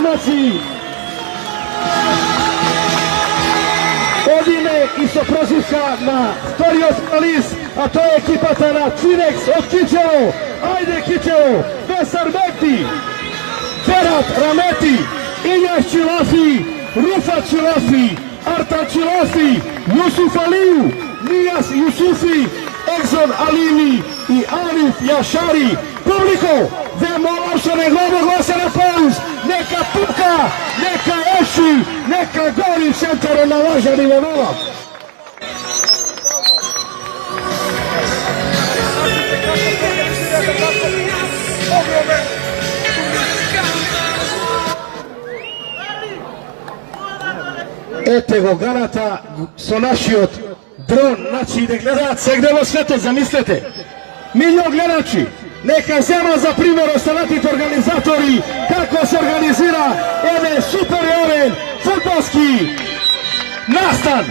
emociji. Odime isto prozivka na Storios Malis, a to je ekipata na Cinex od Kićevo. Ajde Kićevo, Vesar Mekti, Ferhat Rameti, Iljaš Čilafi, Rufat Čilafi, Artan Čilafi, Jusuf Aliju, Nijas Jusufi, Egzon Alivi i Arif Jašari. Publiko, demolašane globo glasa na pauz, neka puka, neka eši, neka gori centare na važani vemola. Ete go Ganata sonašiot dron, znači da gledat se gdje sve to zamislite. Milion gledači, neka zema za primjer ostavatiti organizatori kako se organizira jedan superioren futbolski nastan.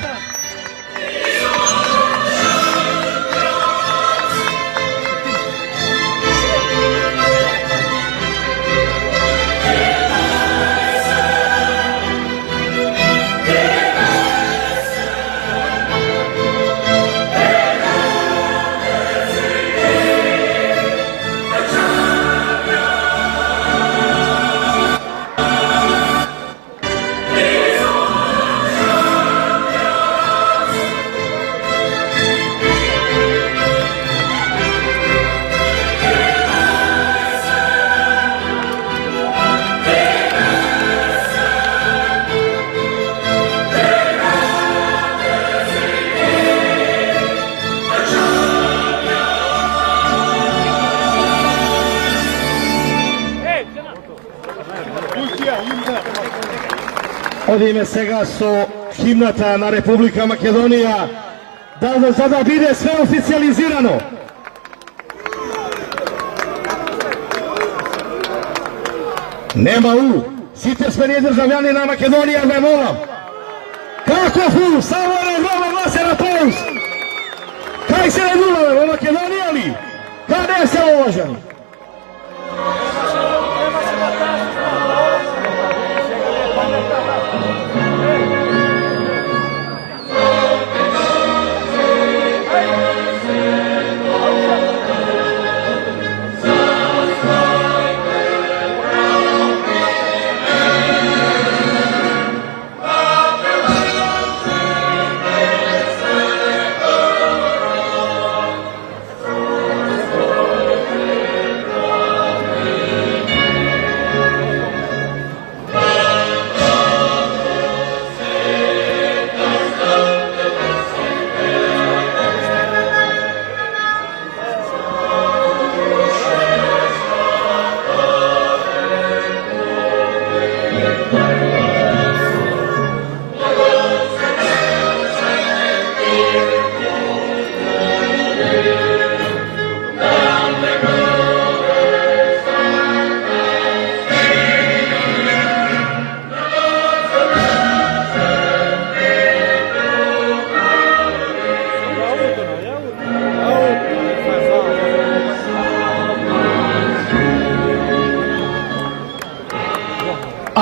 Odime сега со химната на Република Македонија, за да биде све официализирано. Нема у, сите сме ние државјани на Македонија, ве молам. Како фу, само не глава гласе на паус. Кај се редуваме, во Македонија ли? Каде се уважани?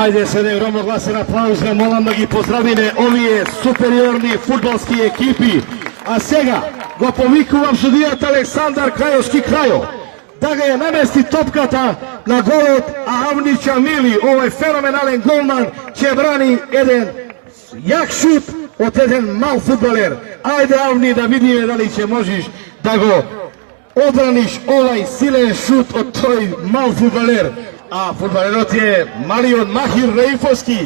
Ajde se ne громогласен аплауз, молам да ги поздравиме овие супериорни фудбалски екипи. А сега го повикувам судијата Александар Крајовски Крајо да ga je namesti topkata na gol od Avnića Mili. Ovaj fenomenalan golman će brani jedan jak šut od jedan mal futbaler. Ajde Avni da vidimo da li će možeš da go odbraniš ovaj silen šut od toj mal futbaler. A futbalerot je Malion Mahir Reifovski.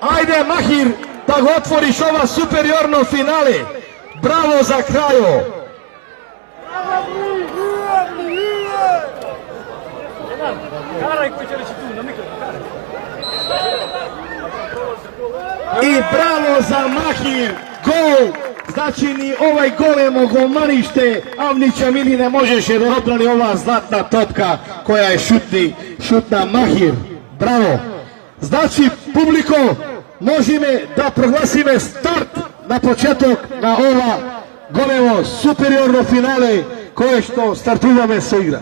Ajde Mahir da go otvoriš ova superiorno finale. Bravo za Krajo. I bravo za Mahir, gol, znači ni ovaj golemo golmanište Avnića Mili ne možeš jer odbrani ova zlatna topka koja je šutna Mahir, bravo. Znači publiko, možemo da proglasime start na početok na ova golemo superiorno finale koje što startujeme se igra.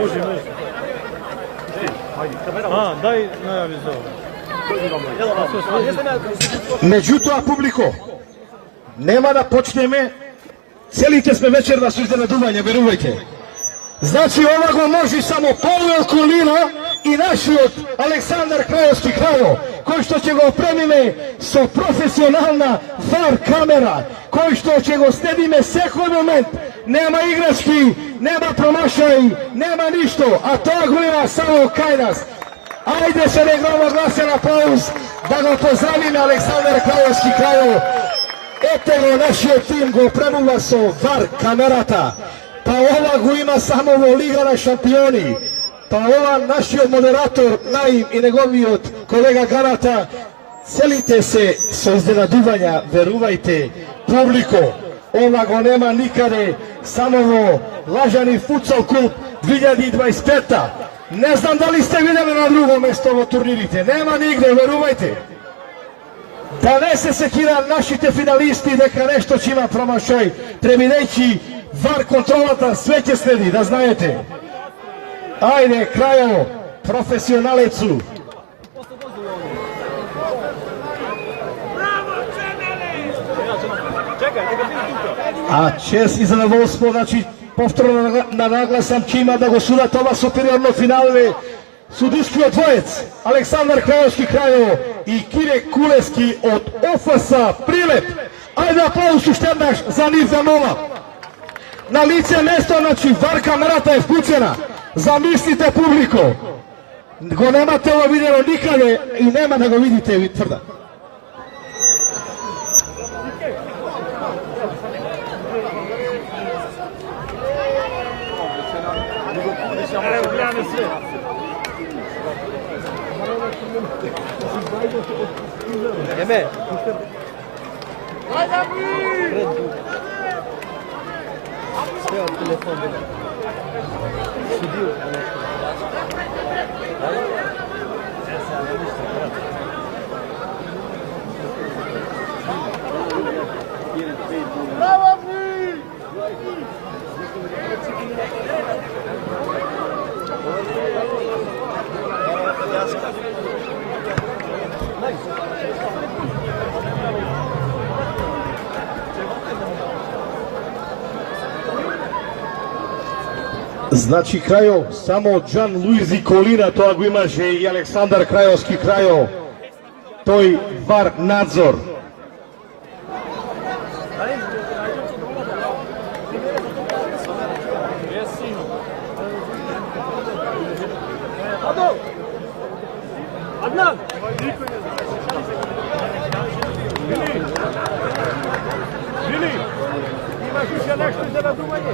Može. A, daj najavi za ovo. Međutim, publiko, nema da počneme, celite sme večer da su iznenaduvanja, verujte. Znači, ovago može samo Pavel Kolina i naši od Aleksandar Krajovski Krajo, koji što će ga opremime so profesionalna VAR kamera, koji što će ga snedime svaki moment, nema igrački, nema promašaj, nema ništo, a to gleda samo kaj nas. Ajde se ne gromoglasen aplauz da ga pozdravime Aleksandar Krajovski Krajo. Eto go našio tim go opremila so VAR kamerata. Pa ova go ima samo ovo Liga na šampioni. Pa ova naši od moderator Naim i njegovi od kolega Ganata. Celite se so iznenaduvanja, verujte, publiko. Ova go nema nikade, samo ovo Lažani Futsal Klub 2025. Ne znam da li ste vidjeli na drugom mjestu ovo turnirite. Nema nigde, verujte. Da ne se sekira našite finalisti, neka nešto će ima promašaj, prevideći VAR kontrolata, sve će sledi, da znajete. Ajde, Krajo, profesionalecu. A čest i zadovoljstvo, znači, povtorno naglasam čima da go sudat ova superiorno finale. Sudijski odvojec, Aleksandar Krajovski Krajo i Kire Kuleski od OFS-a Prilep. Ajde aplauz Šušternaš za njih za nula. Na lice mjesto, znači, VAR kamerata je vkućena. Zamislite publiko. Go nemate ovo vidjelo nikade i nema da go vidite vi tvrda. Eme. Sve od telefon. Sudio. Bravo mi! Znači, Krajo, samo Gian Luigi Kolina, to ako imaše i Aleksandar Krajovski Krajo, to je VAR nadzor. Adnan! Vili! Imaš više nešto iznenaduvanje?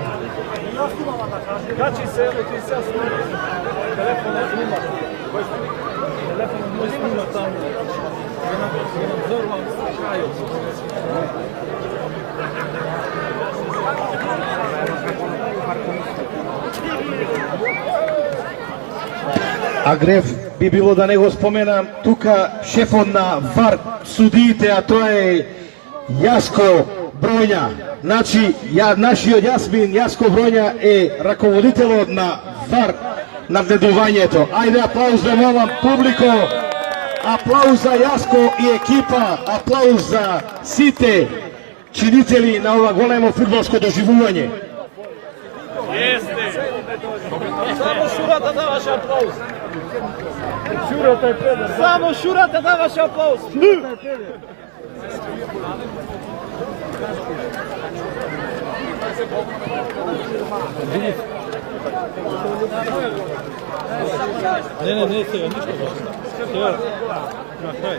Kači se, evo ti se jasno. Telefon ne snima. Telefon ne snima tamo. Zorvan Krajov. A gref bi bilo da nego spomenam tuka šefom na VAR sudite, a to je Jasko Bronja. Znači, naši od Jasmin, Jasko Bronja je rakovoditelj na VAR nadgledovanje to. Ajde, aplauz za vam publiko, aplauz za Jasko i ekipa, aplauz za site činitelji na ova golemo fudbalsko doživljanje. Jeste! Samo Šurata da vaš aplauz! Samo Šurata da vaš aplauz! Ne, neće, ništa baš. Na kraj.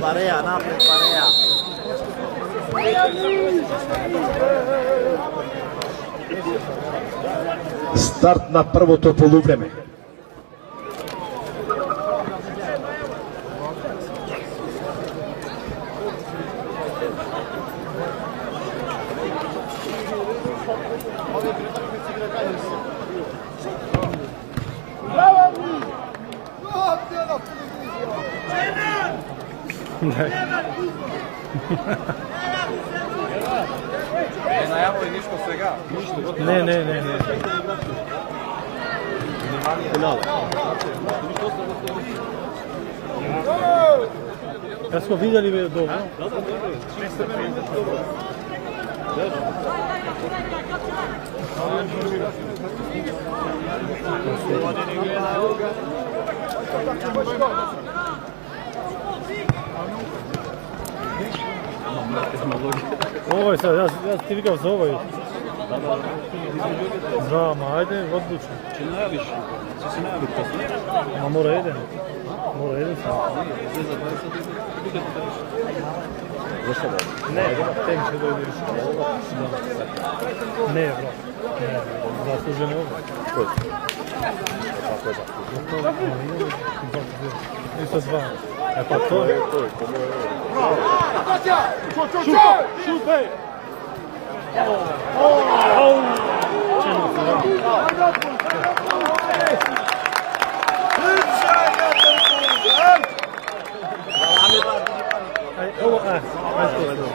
Pareja, napred, pareja. Start na prvo to poluvreme. Ne. Kad smo vidjeli dobro. Ovo je sad, ja ti vikao za ovo. Da, ma ajde, odlučno. Če najaviš? Če se najaviš poslije? Ma mora jedan. Mora jedan sam. Sve za 20 Ne, tem će da vidiš. Ne, bro. Ne, zasluženo ovo. Isto dva. E pa to je. Šupe! Čemu se radi? Ovo, ajde to.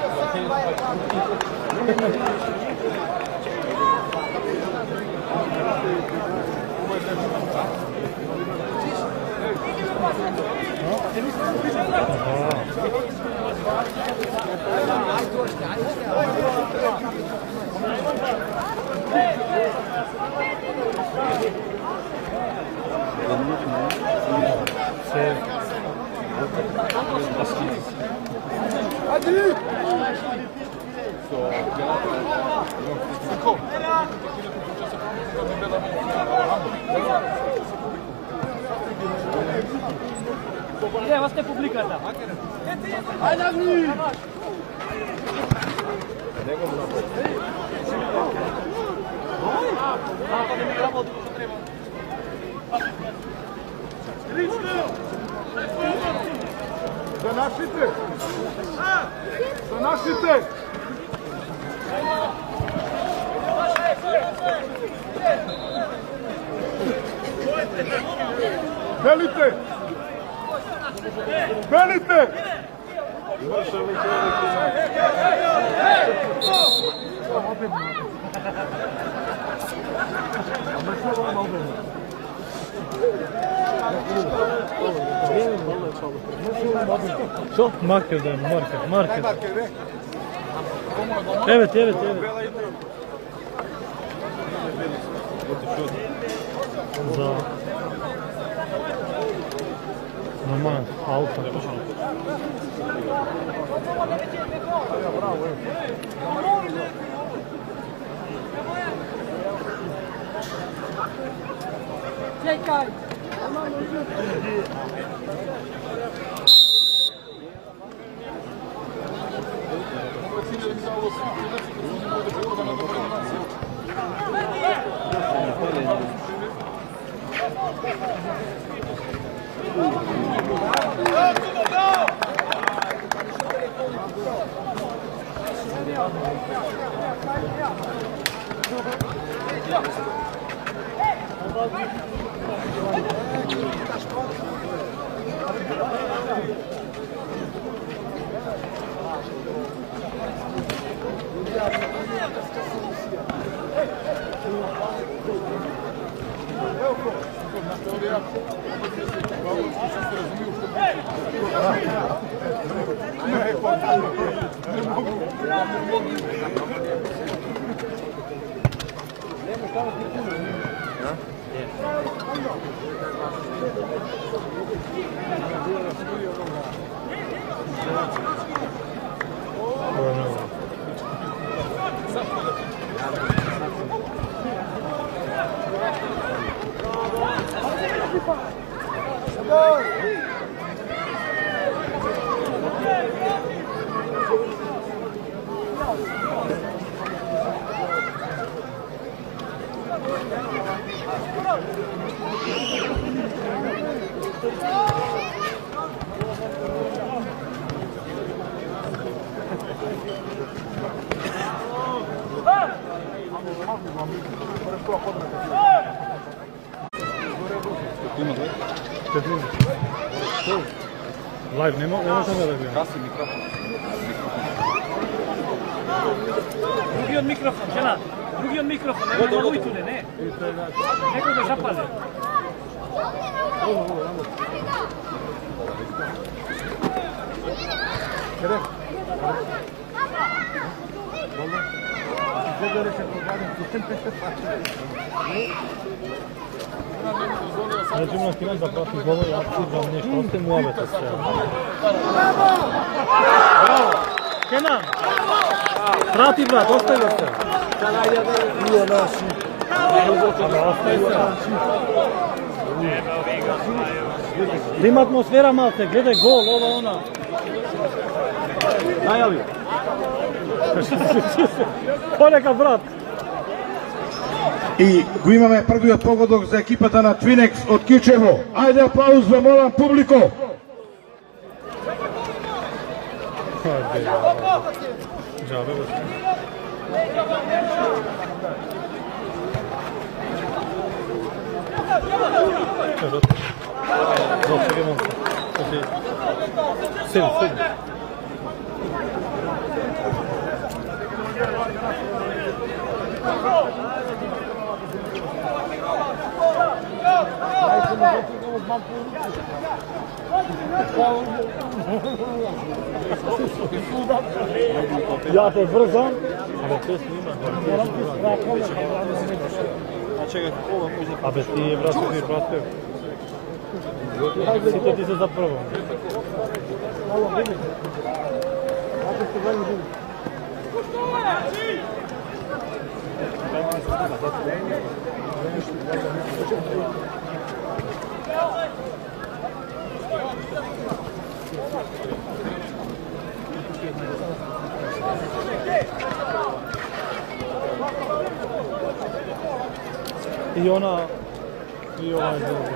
Gdje vas te publikata? Zanašite! Zanašite! Belite! Belite! Što? Marker dajmo, marker. Evet. Za... Normalno, auto. Čekaj! Live, ne možemo da gledamo. Kasi mikrofon. Drugi od mikrofon, žena. Drugi od mikrofon, ne mogu i tu, ne. Neko ga zapale. Nećemo na kinom da prati golo i akciju da nešto ostaje mu ove to sve. Kenan! Prati brat, ostaje ga se. Nije naš. Ostaje se. Da ima atmosfera malte, gledaj gol, ova ona. Najavi. Ponekad brat. И го имаме првиот погодок за екипата на Твинекс од Кичево. Ајде аплауз, бе, молам, публико. Džabe baš. Sedi. Ja te brzam, ali to snima. A čekaj, ovo može... A bez ti je brate, ti brate. Sito ti se za prvo. I ona i ovaj drugi.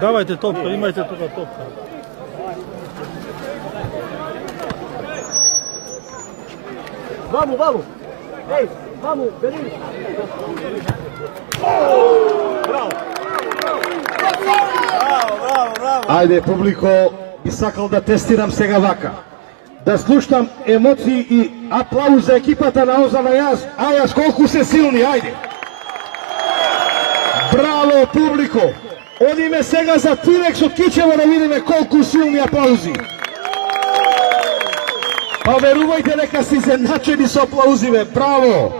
Давайте топка, имайте тука топка. Vamos! Ei, vamos, Belinho! Ајде, публико, би сакал да тестирам сега вака. Да слушам емоции и аплауз за екипата на Озана Ајас, колку се силни, ајде. Браво, публико. Одиме сега за Твинекс од Кичево да видиме колку силни аплаузи. Па верувајте дека си изедначени со аплаузиве, браво.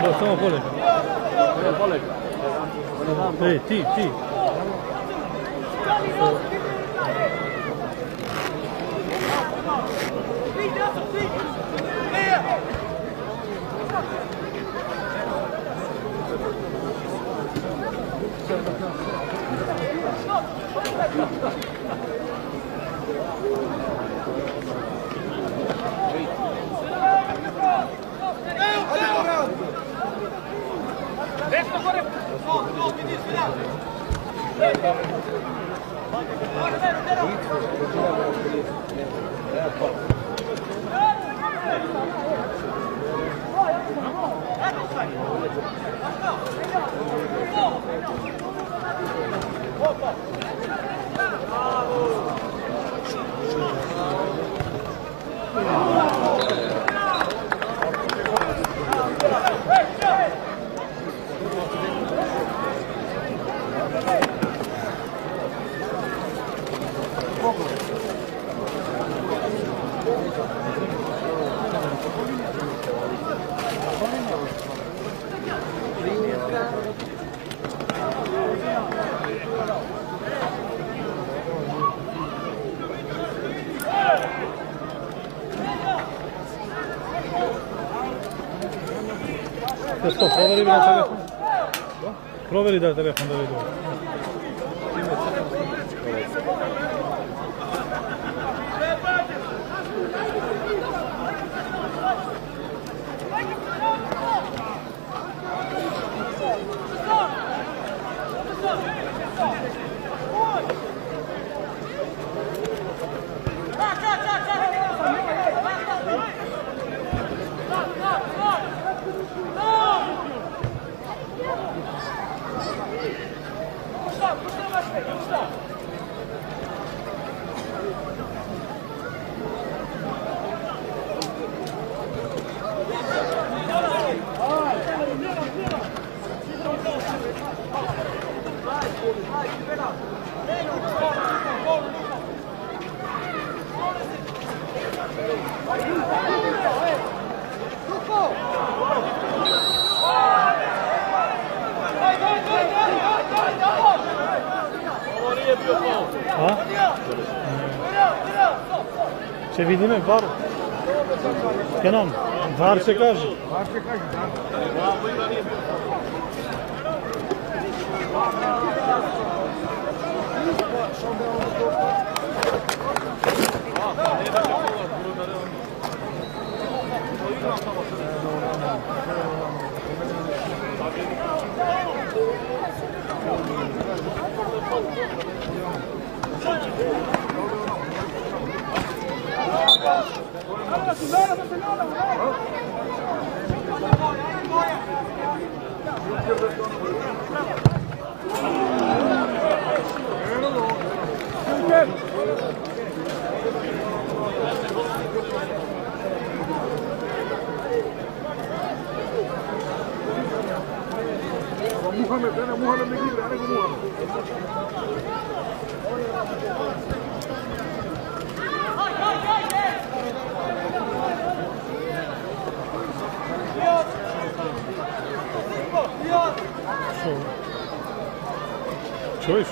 Bravo, samo poleg. Ej, ti. Što, proveri mi na telefon? Proveri da telefon da vidim. Će vidime var. Kenan, var će kaže. Muhammed ne gibi? Hani bu Muhammed? Čuješ?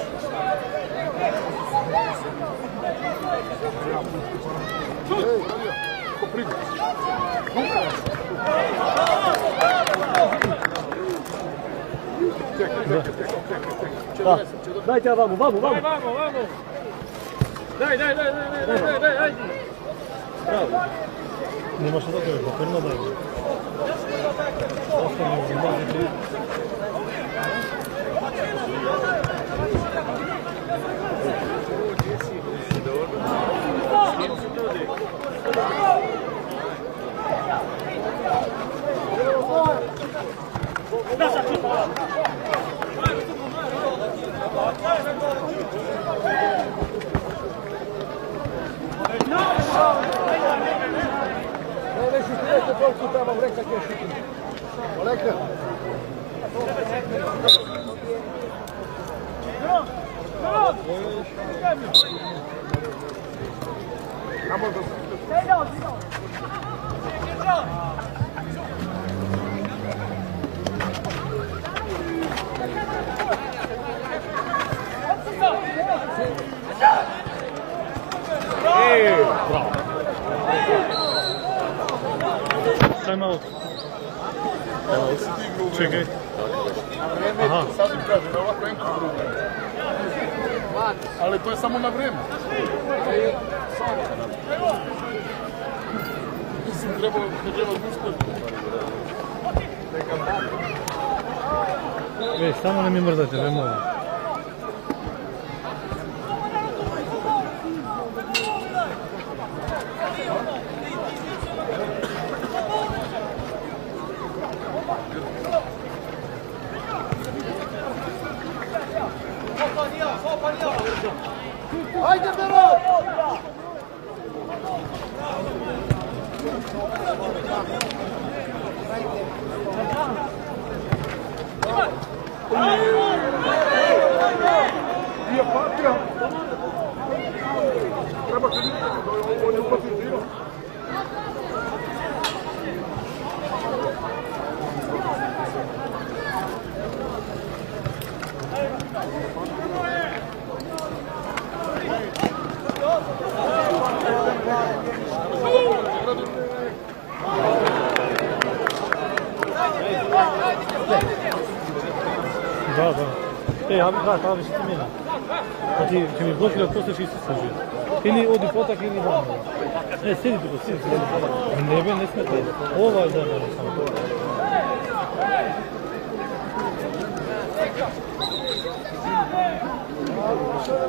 Dajte vamo, vamo, vamo. Daj. Nemaš da to je, potrebno da je. Ne šutirajte toliko tamo, rekao je šutirajte. Oleka. Time out. Čekaj. Aha. Sad im kažem, da ovako enko drugo. Ali to je samo na vrijeme. Mislim, treba uspjeti. Samo ne mi mrdate, ne mogu. Hajde, Berat! Nije patio. Treba se vidjeti, on je upatio. abi brat, abi što ti meni? Pa ti će mi blokirati poslije što isto služio. Ili odi potak ili van. Ne, sjedi tu, sjedi. Ne smete. Ovaj da ne samo.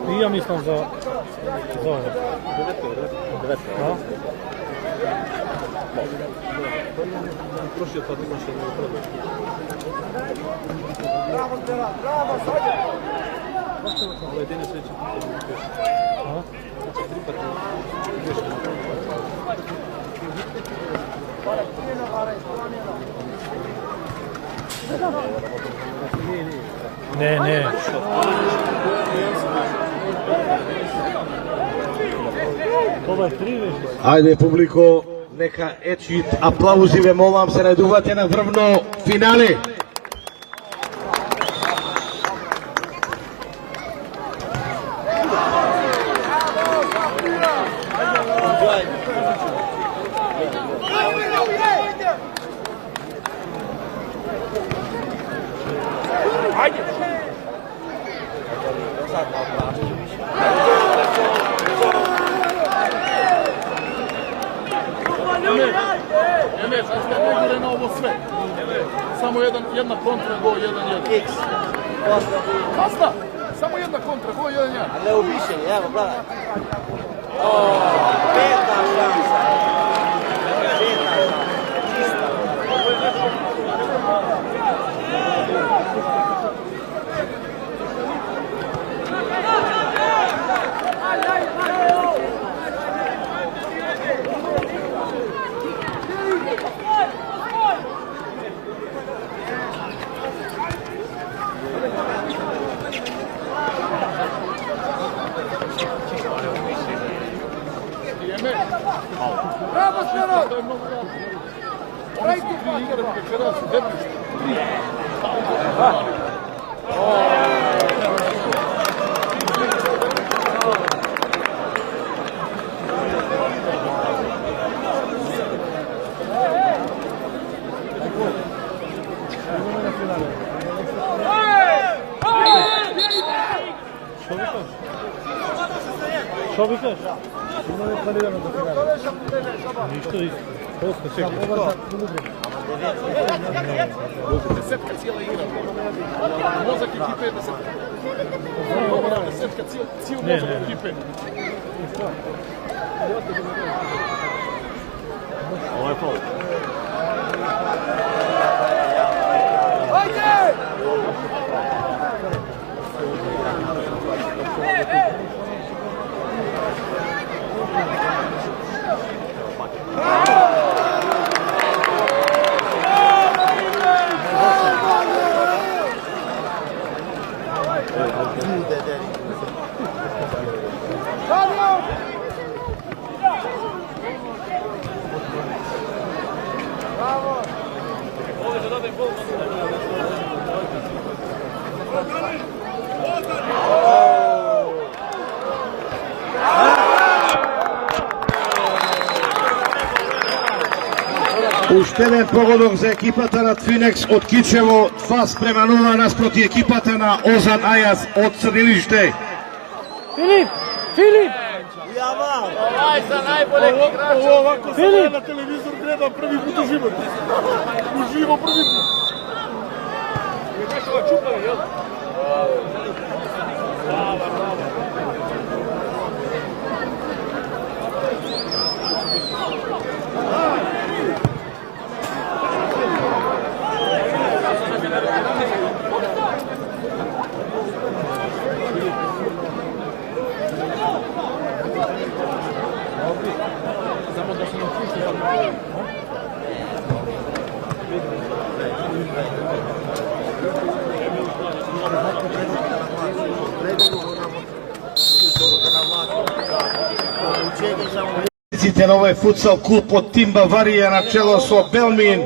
I ja mislim za ovo. 9. Da? Prošli tad imaš jednu problem. Bravo, Zdera, bravo, sajde! Ovo je jedine sveće. Ne. Ovo je 3 veći. Ajde publiko, neka ečit aplauzive, molim se, najduvate na vrvno finale. Ne, sad smo odgovore na ovo sve. Samo jedna kontra, go 1-1. X. Basta! Samo jedna kontra, go 1-1. Ale ubišeni, evo, gledaj. Peta šansa. Bravo, Zdera! Oni su 3 igre, večera su debišti. 3. Što bi kaš? Ništa isto. Posto čekaj. Desetka cijela igra. Mozak ekipe je desetka. Desetka cijel mozak ekipe. Ovo je faul. Ušteden pogodok za ekipata na Twinex od Kičevo, 2:0 nasproti ekipata na Ozan Ajaz od Crnilište. Filip! Javal! Ovo ovako sam na televizor gledam prvi put u životu. Uživo prvi put. Na ovaj futsal klub od Tim Bavarija na čelo so Belmin,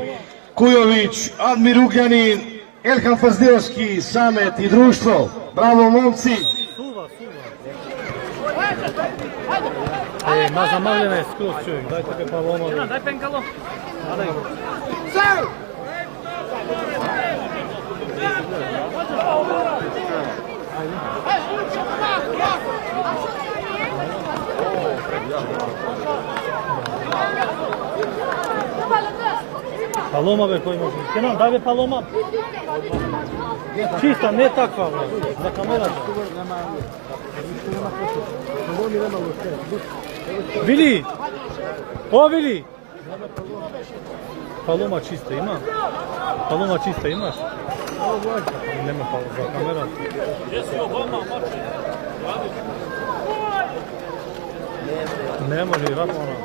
Kujović, Admir Ugljanin, Elhan Fazdirovski, Samet i društvo. Bravo momci! Suva. Zamavljena je skroz čovjek, dajte ga pa lomali. Daj penkalo. Paloma be koji može. Kenan, daj be Paloma. Čista, ne takva, bre. Za kamera. Vili! O, Vili! Paloma čista ima? Paloma čista imaš? Nema Paloma, za kamera. Ne može i vako ona.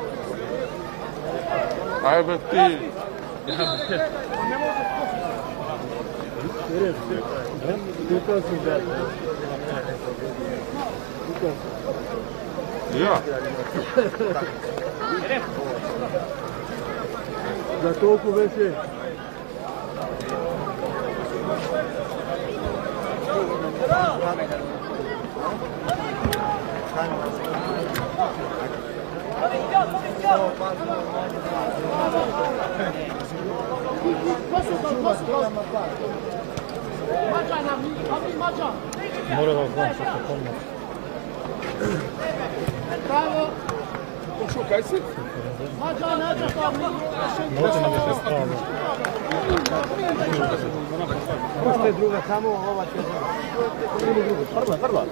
Ajde ti. Ja. Za toliko veće. Mora da znam što se pomoći. Pošukaj se. Može nam je sve strano. Možda je druga samo, ova će prva.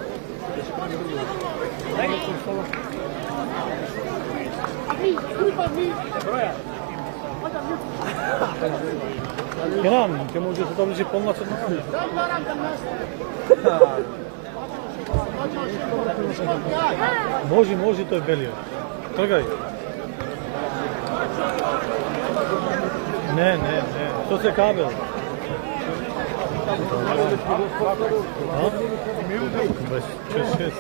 Kenan, ti može se dobliži pomoći od nas? Može, to je Belio. Trgaj. Ne, to se kabel. A? 26.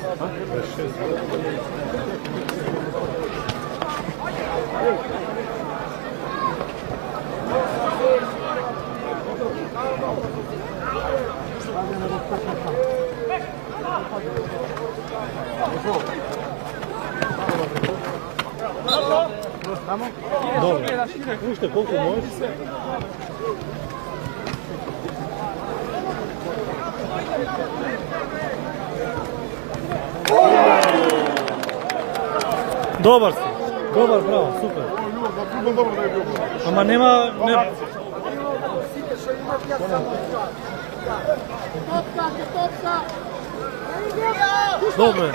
Dobro, pušte koliko možeš. Dobar si, bravo, super. Ama nema... Dobro je.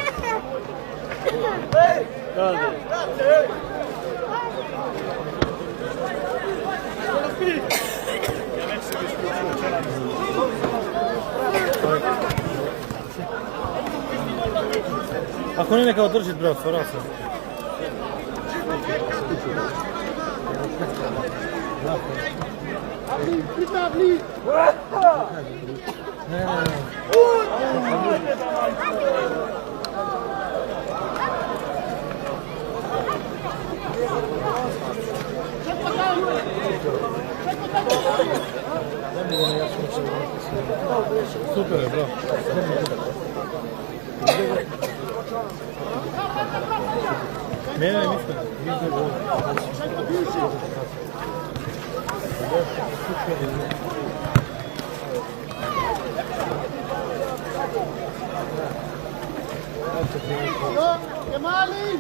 Ako ne neka održit, brat, svara se. Super je, bro. Ne, mislim. Kemali!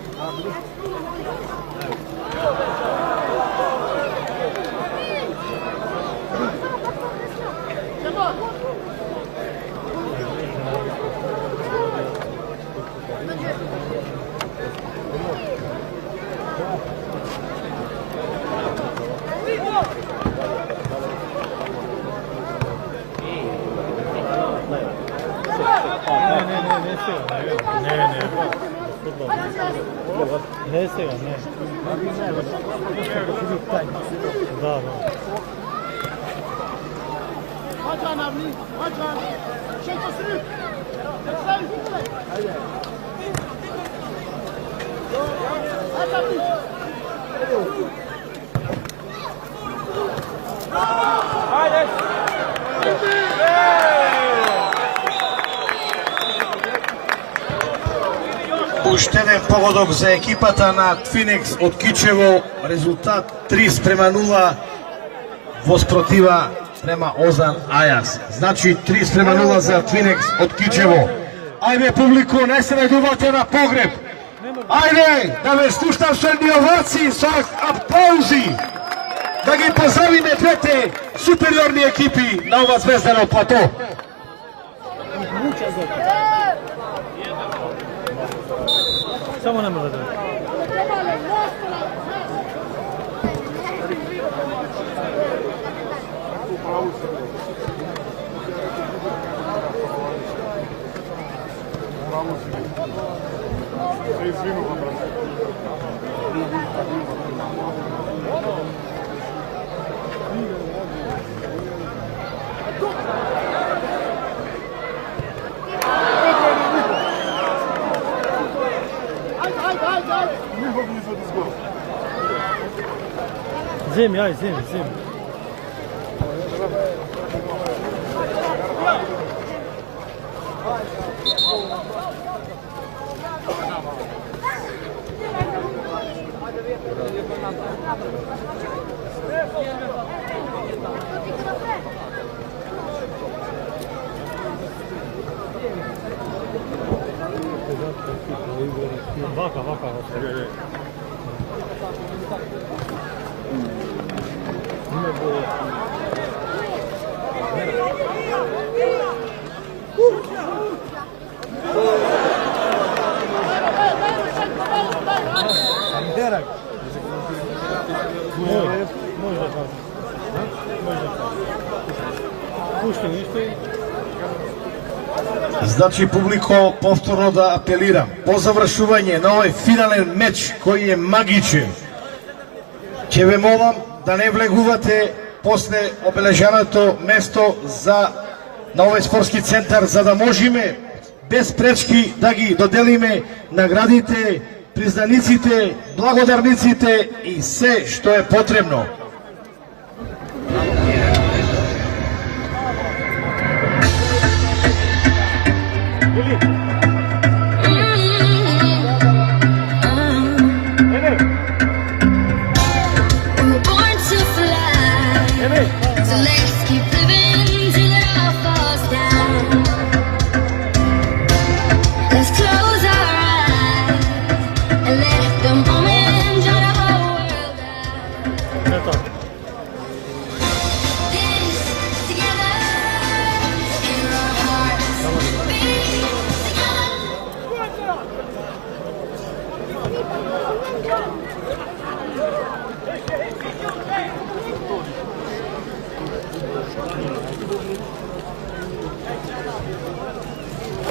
Ne se ga, ne. Da. Hacan abi, Hacan. Çek o sürü. Sen gitme. Hadi abi. Haydi. Уште еден погодок за екипата на Твинекс од Кичево, резултат 3:0 во спротива sprema Ozan Ajas. Znači 3:0 za Twinex od Kičevo. Ajde publiku, ne se ne duvate na pogreb. Ajde, da me slušam šerni ovaci sa aplauzi. Da gi pozdravime dvete superiorni ekipi na ova zvezdano plato. Samo ne može da je. Zim, aj, zim. Vaka. Znači publiko, povtorno da apeliram, po završuvanje na ovaj finalen meč koji je magičen, će ve molam da ne vleguvate posle obeležaното mesto na ovaj sportski centar, za da možeme bez prečki da gi dodelime, nagradite, priznanicite, blagodarnicite i sve što je potrebno.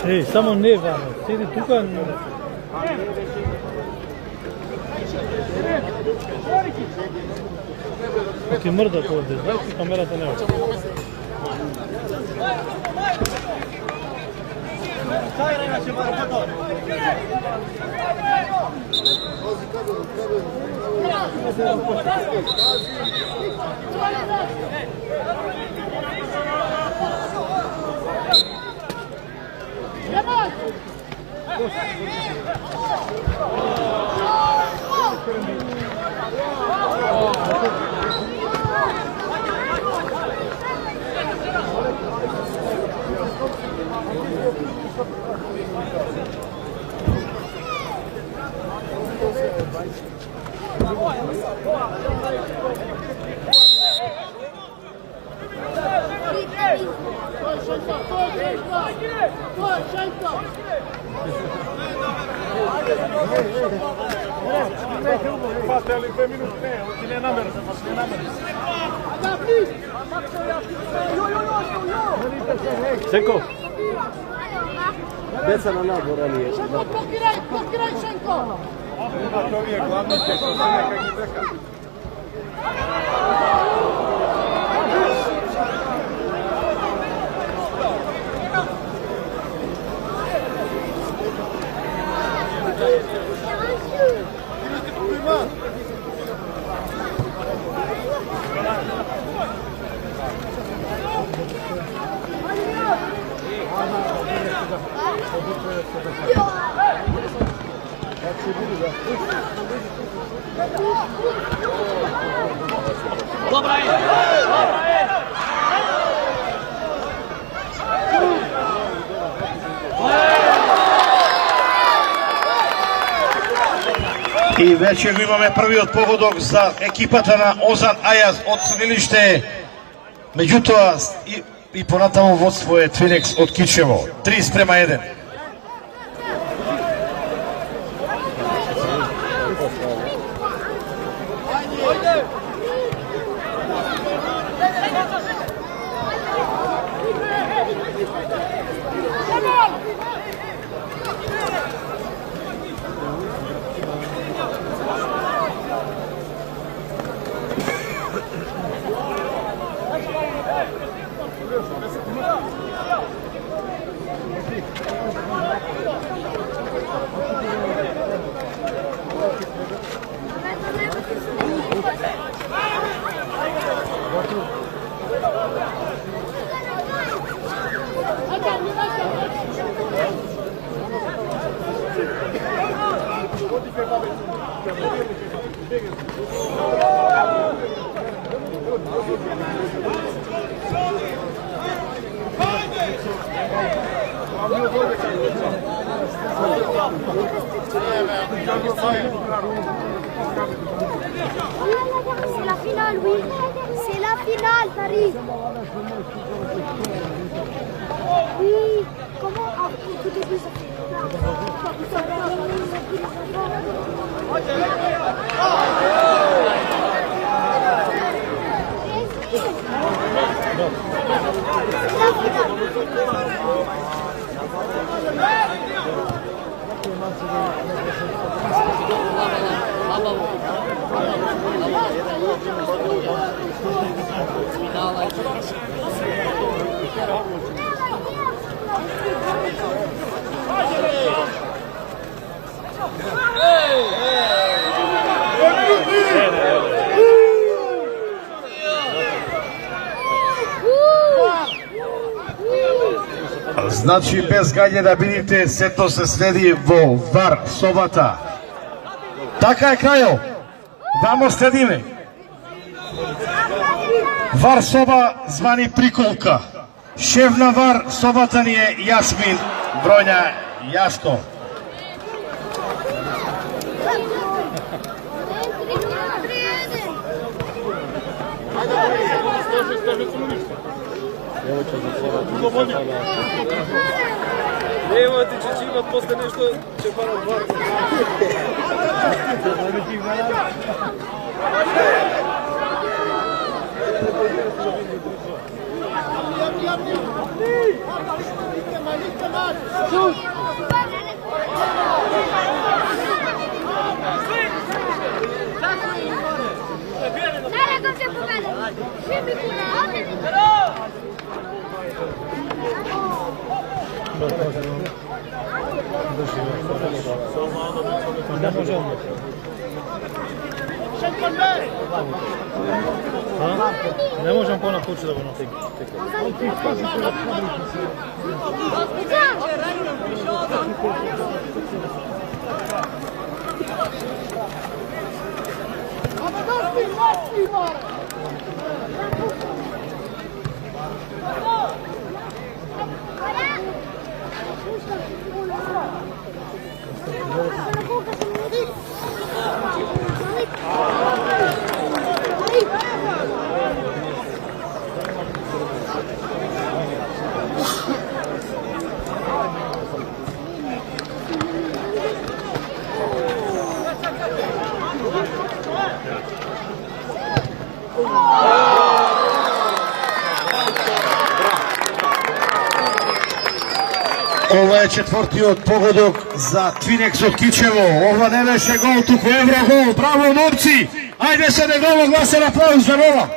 Ej, samo ne vamo, sedi tukaj. Ti mrda to ovdje, znaš ti kamerata nema. Fate ali 2 minute, ti ne namere, ne namere. Senko. Deca na nadvorani je. Blokiraj, Šenko! To je glavni tek, to se neka i beka. Dobra je! И вече го имаме првиот погодок за екипата на Озан Ајаз од судилиште. Меѓутоа и понатаму водство е Твинекс од Кичево. 30:1. C'est la finale, oui. C'est la finale, Paris. Oui. Comment tout début ça Значи без гаѓе да бидите, сето се следи во ВАР собата. Така е, Крајо. Вамо следиме. ВАР соба звани Приколка. Шеф на ВАР собата ни е Јасмин Броња Јаско. Немате, че имат после нещо, че парат вар. Не можам по-напочи да го натегнем. Ова е четвртиот погодок за Твинекс од Кичево. Ова не беше гол, туку еврогол. Браво, момци! Ајде се да гол, гласен аплауз за ова.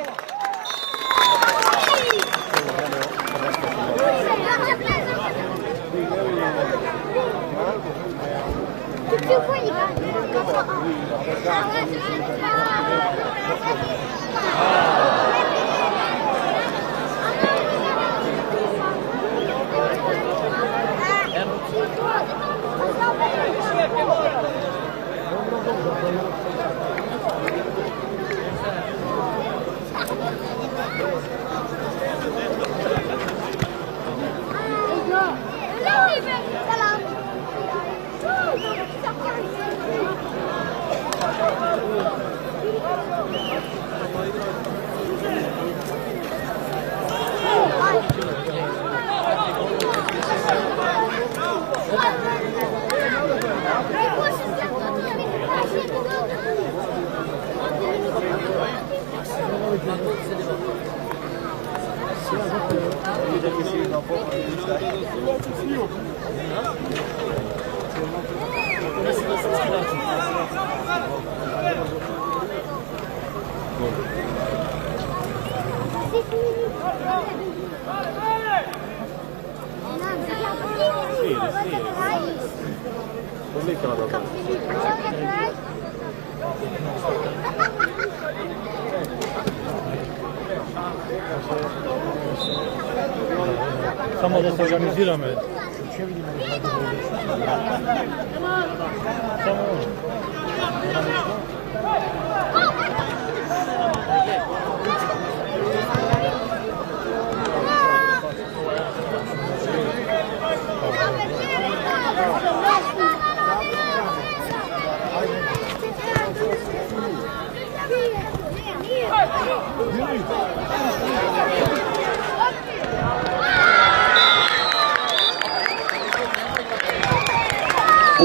Samo da se organiziramo.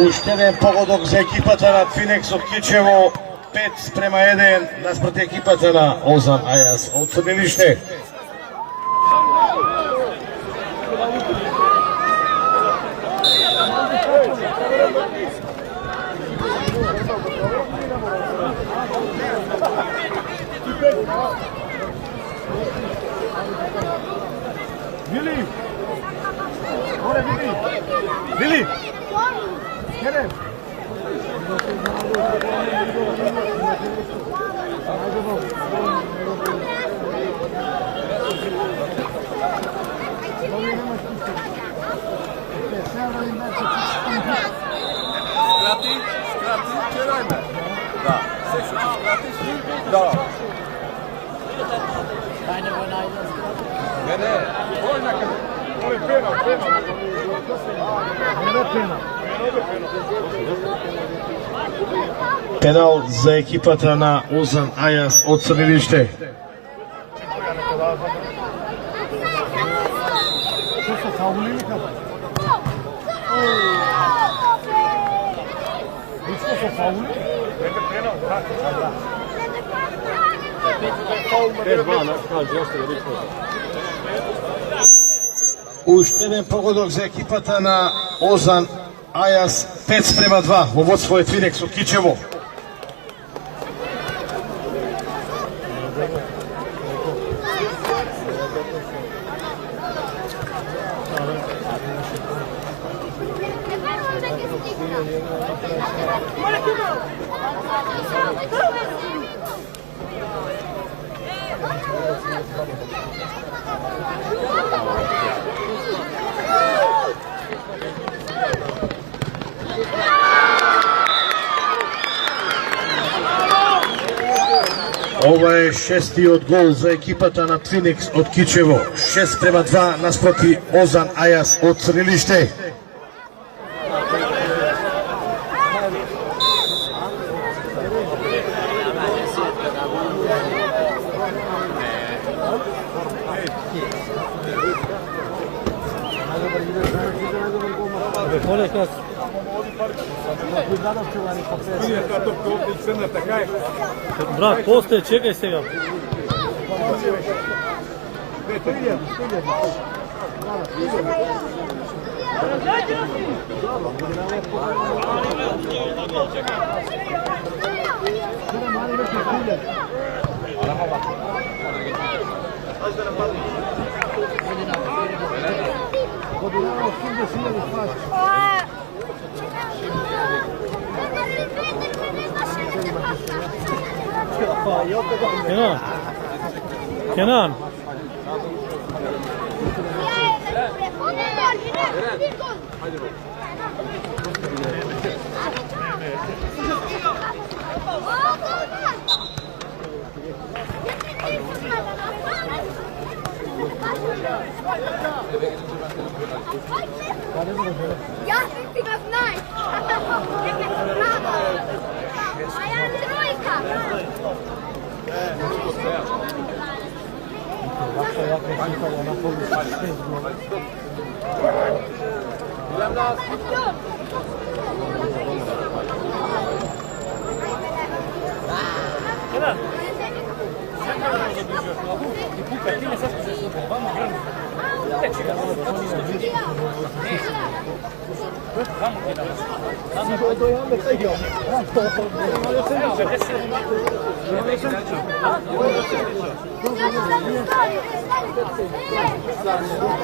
Ušteden pogodok za ekipata na Tvinex od Kičevo, 5:1 nasproti ekipata na Ozan Ajas od Crnilište. Vili! Gore, Vili! Vili! Kerem! Skrati, čerajme. Da. Sve što ćeš skratiš? Da. Ne. Ovo je nekada. Ovo je penal. Penal za ekipata na Ozan Ajas od Crnilište. Što se faulili kada? Što se faulili? Penal, da. Ušteden pogodok za ekipata na Ozan Ajas, 5:2 u vodstvo je Tvinex od Kičevo. Ovo je šesti od gol za ekipata na Tvinex od Kičevo, 6:2 nasproti Ozan Ajas od Crnilište. Brat, postoje, čekaj se ga. Kenan. Ja ti ga znaj. A ja trojka.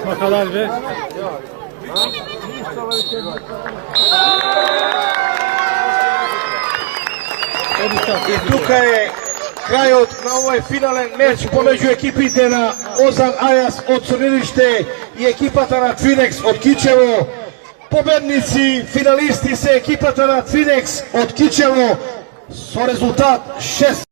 Bakalım be. I tukaj je kraj na ovaj finalen meč pomeđu ekipite na Ozan Ajas od Crnilište i ekipata na Tvinex od Kičevo. Pobednici, finalisti se ekipata na Tvinex od Kičevo so rezultat 6.